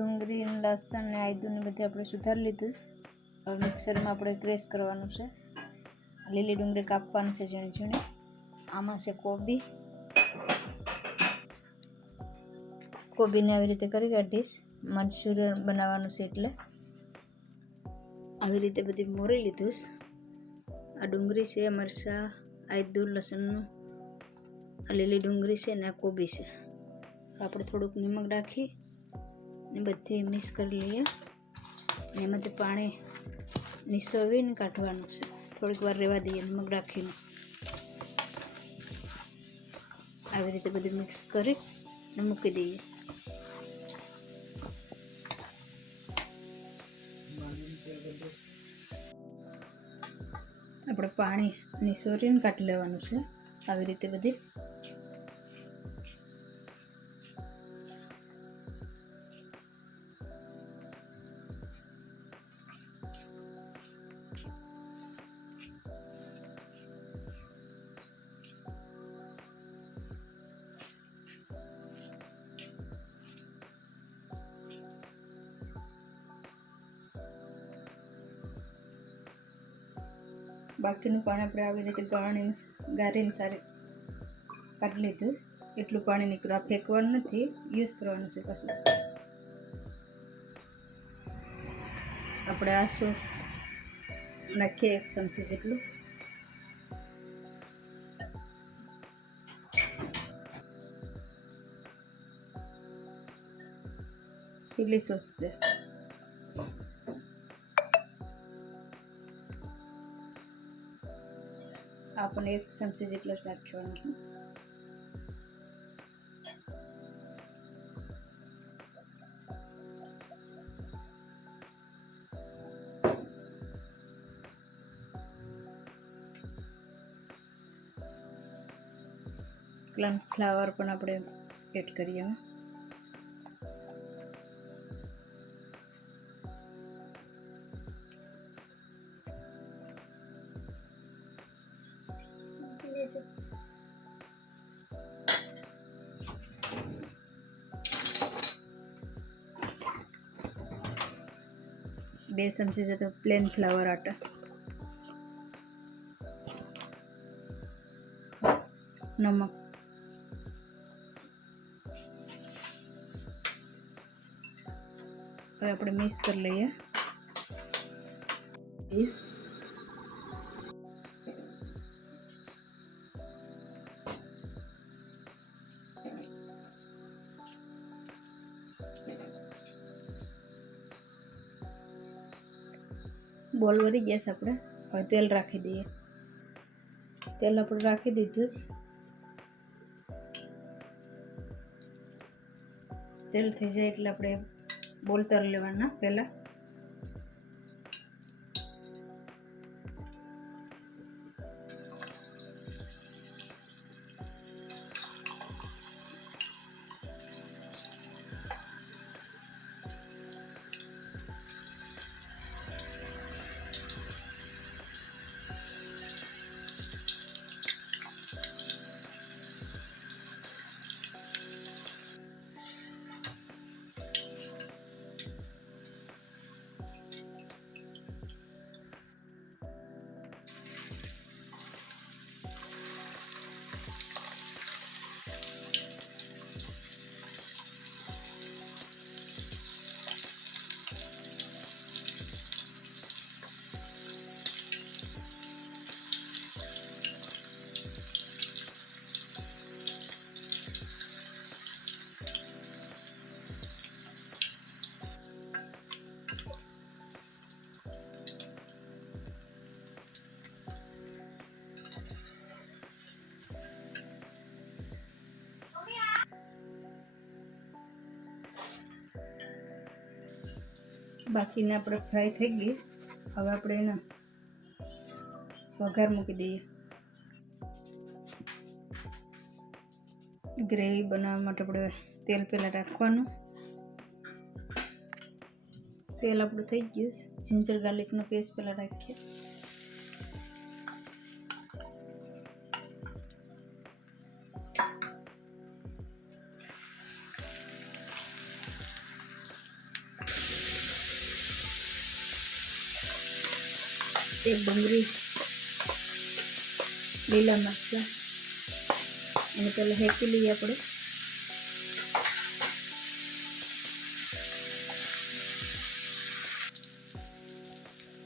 ડુંગળી અને લસણ ને આદું ને બધું આપણે સુધારી લીધું. હવે મિક્સરમાં આપણે ક્રેશ કરવાનું છે. લીલી ડુંગળી કાપવાની છે ઝીણી ઝીણી. આમાં છે કોબીને આવી રીતે કરી કાઢીશ. મંચુરિયન બનાવવાનું છે એટલે આવી રીતે બધી મોરી લીધું. આ ડુંગળી છે, મરચાં, આદું, લસણનું, આ લીલી ડુંગળી છે ને આ કોબી છે. આપણે થોડુંક નમક રાખી ને બધી મિક્સ કરી લઈએ. ને એમાંથી પાણી નિસોવીને કાઢવાનું છે. થોડીક વાર રહેવા દઈએ નમક રાખીને. આવી રીતે બધું મિક્સ કરી ને મૂકી દઈએ. આપણે પાણી નિસોરીને કાઢી લેવાનું છે આવી રીતે બધી. બાકીનું પાણી આપણે આવી રીતે ગાળીને સારી કાઢી લીધું. એટલું પાણી નીકળ્યું. આ ફેંકવાનું નથી, યુઝ કરવાનું છે પાછું. આપણે આ સોસ નાખીએ 1 ચમચી જેટલું. ચીલી સોસ છે. આપણને 1 ચમચી જેટલો જ નાખવાનો છે. કોર્નફ્લાવર પણ આપણે એડ કરીએ. બે ચમચી જેટલો પ્લેન ફ્લાવર આટા. નમક. હવે આપણે મિક્સ કરી લઈએ. બોલ વળી ગેસ આપણે હવે તેલ રાખી દઈએ. તેલ આપણે રાખી દીધું. તેલ થઈ જાય એટલે આપણે બોલ તળી લેવાના પહેલાં. બાકીને આપણે ફ્રાય થઈ ગઈ. હવે આપણે એના વઘાર મૂકી દઈએ. ગ્રેવી બનાવવા માટે આપણે તેલ પહેલાં રાખવાનું. તેલ આપણું થઈ ગયું. જિંજર ગાર્લિકનો પેસ્ટ પહેલાં રાખીએ. એક ડુંગળી, લીલા મરચાં એને પહેલાં શેકી લઈએ આપણે.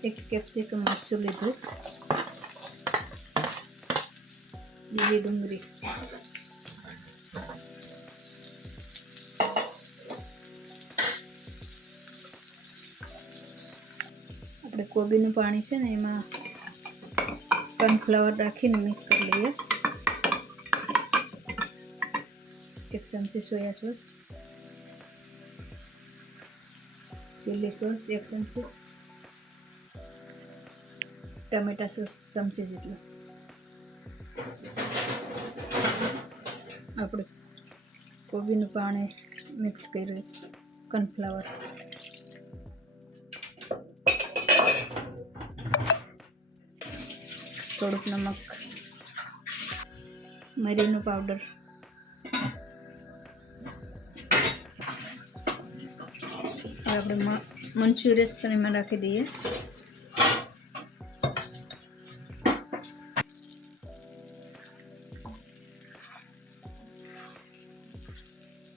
એક કેપ્સિકમ મરચું લીધું, લીલી ડુંગળી, આપણે કોબીનું પાણી છે ને એમાં કોર્નફ્લાવર રાખીને મિક્સ કરી લઈએ. 1 ચમચી સોયા સોસ, ચીલી સોસ 1 ચમચી, ટમેટા સોસ ચમચી જેટલું. આપણે કોબીનું પાણી મિક્સ કર્યું, કોર્નફ્લાવર, થોડુંક નમક, મરીનો પાવડર, આપણે મંચુરિયસ પણ એમાં રાખી દઈએ.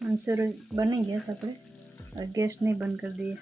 મંચુરિયન બની ગયા છે. આપણે ગેસ નહીં બંધ કરી દઈએ.